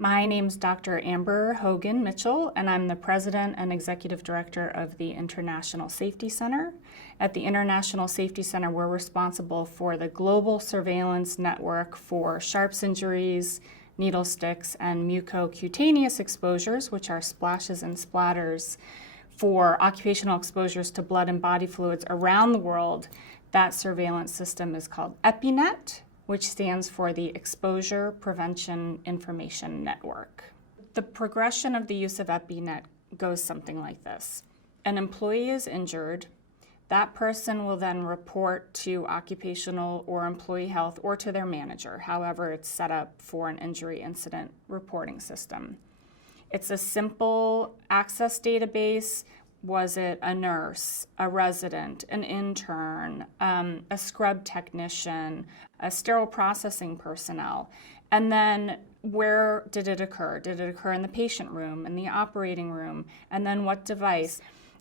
My name's Dr. Amber Hogan Mitchell, and I'm the President and Executive Director of the International Safety Center. At the International Safety Center, we're responsible for the global surveillance network for sharps injuries, needle sticks, and mucocutaneous exposures, which are splashes and splatters, for occupational exposures to blood and body fluids around the world. That surveillance system is called EPINet, which stands for the Exposure Prevention Information Network. The progression of the use of EPINet goes something like this. An employee is injured. That person will then report to occupational or employee health or to their manager, however it's set up for an injury incident reporting system. It's a simple access database. Was it a nurse, a resident, an intern, a scrub technician, a sterile processing personnel? And then where did it occur? Did it occur in the patient room, in the operating room? And then what device?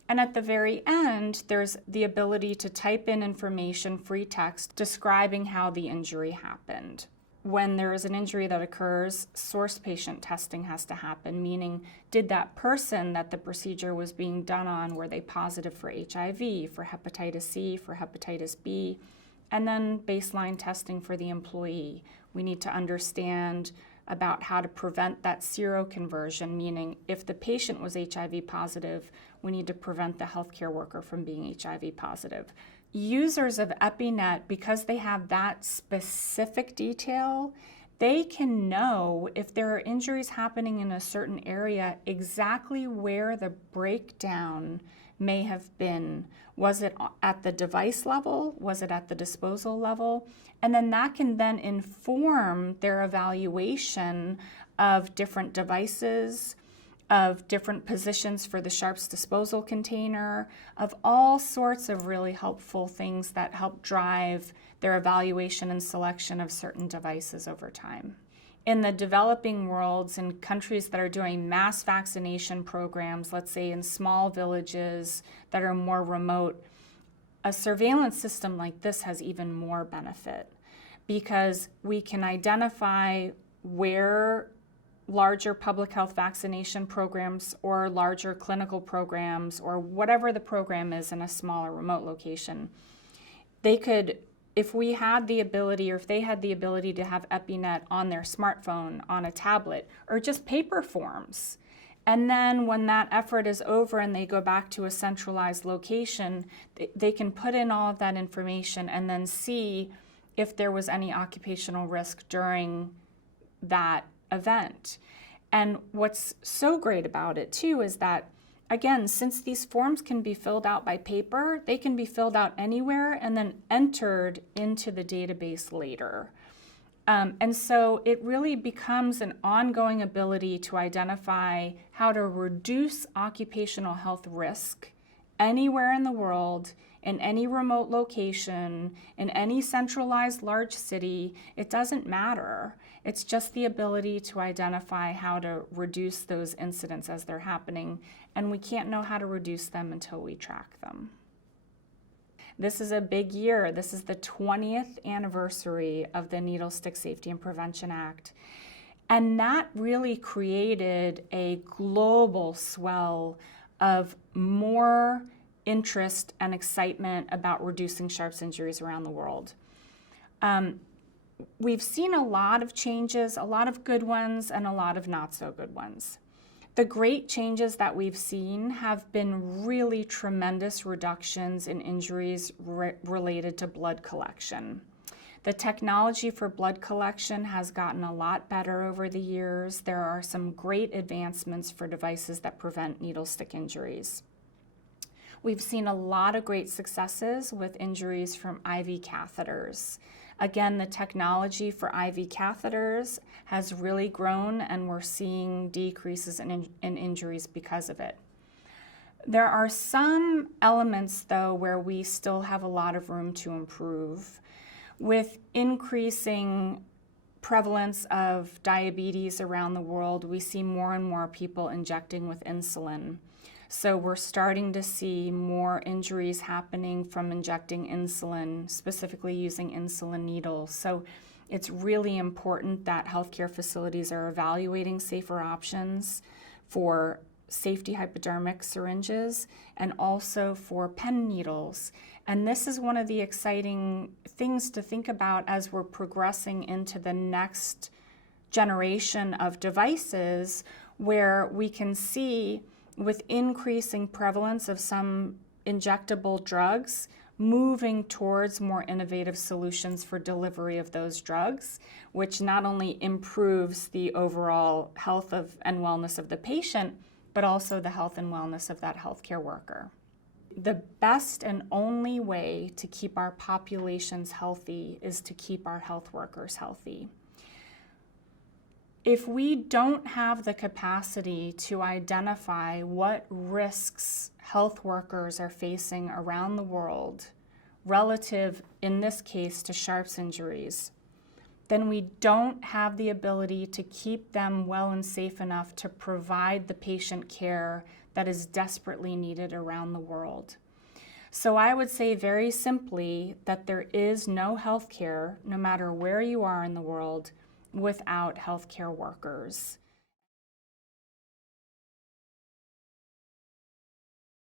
And at the very end, there's the ability to type in information, free text, describing how the injury happened. When there is an injury that occurs, source patient testing has to happen, meaning did that person that the procedure was being done on, were they positive for HIV, for hepatitis C, for hepatitis B, and then baseline testing for the employee. We need to understand about how to prevent that seroconversion, meaning if the patient was HIV positive, we need to prevent the healthcare worker from being HIV positive. Users of EPINet, because they have that specific detail, they can know if there are injuries happening in a certain area, exactly where the breakdown may have been. Was it at the device level? Was it at the disposal level? And then that can then inform their evaluation of different devices, of different positions for the sharps disposal container, of all sorts of really helpful things that help drive their evaluation and selection of certain devices over time. In the developing worlds, in countries that are doing mass vaccination programs, let's say in small villages that are more remote, a surveillance system like this has even more benefit because we can identify where larger public health vaccination programs or larger clinical programs or whatever the program is in a smaller remote location, they could, if we had the ability or if they had the ability to have EPINet on their smartphone, on a tablet, or just paper forms, and then when that effort is over and they go back to a centralized location, they can put in all of that information and then see if there was any occupational risk during that event. And what's so great about it too is that, again, since these forms can be filled out by paper, they can be filled out anywhere and then entered into the database later. And so it really becomes an ongoing ability to identify how to reduce occupational health risk anywhere in the world, in any remote location, in any centralized large city. It doesn't matter. It's just the ability to identify how to reduce those incidents as they're happening, and we can't know how to reduce them until we track them. This is a big year. This is the 20th anniversary of the Needle Stick Safety and Prevention Act. And that really created a global swell of more interest and excitement about reducing sharps injuries around the world. We've seen a lot of changes, a lot of good ones and a lot of not so good ones. The great changes that we've seen have been really tremendous reductions in injuries related to blood collection. The technology for blood collection has gotten a lot better over the years. There are some great advancements for devices that prevent needle stick injuries. We've seen a lot of great successes with injuries from IV catheters. Again, the technology for IV catheters has really grown and we're seeing decreases in injuries because of it. There are some elements, though, where we still have a lot of room to improve. With increasing prevalence of diabetes around the world, we see more and more people injecting with insulin. So we're starting to see more injuries happening from injecting insulin, specifically using insulin needles. So It's really important that healthcare facilities are evaluating safer options for safety hypodermic syringes and also for pen needles. And this is one of the exciting things to think about as we're progressing into the next generation of devices, where we can see with increasing prevalence of some injectable drugs moving towards more innovative solutions for delivery of those drugs, which not only improves the overall health of and wellness of the patient, but also the health and wellness of that healthcare worker. The best and only way to keep our populations healthy is to keep our health workers healthy. If we don't have the capacity to identify what risks health workers are facing around the world, relative, in this case, to Sharps injuries, then we don't have the ability to keep them well and safe enough to provide the patient care that is desperately needed around the world. So I would say very simply that there is no health care, no matter where you are in the world, without healthcare workers.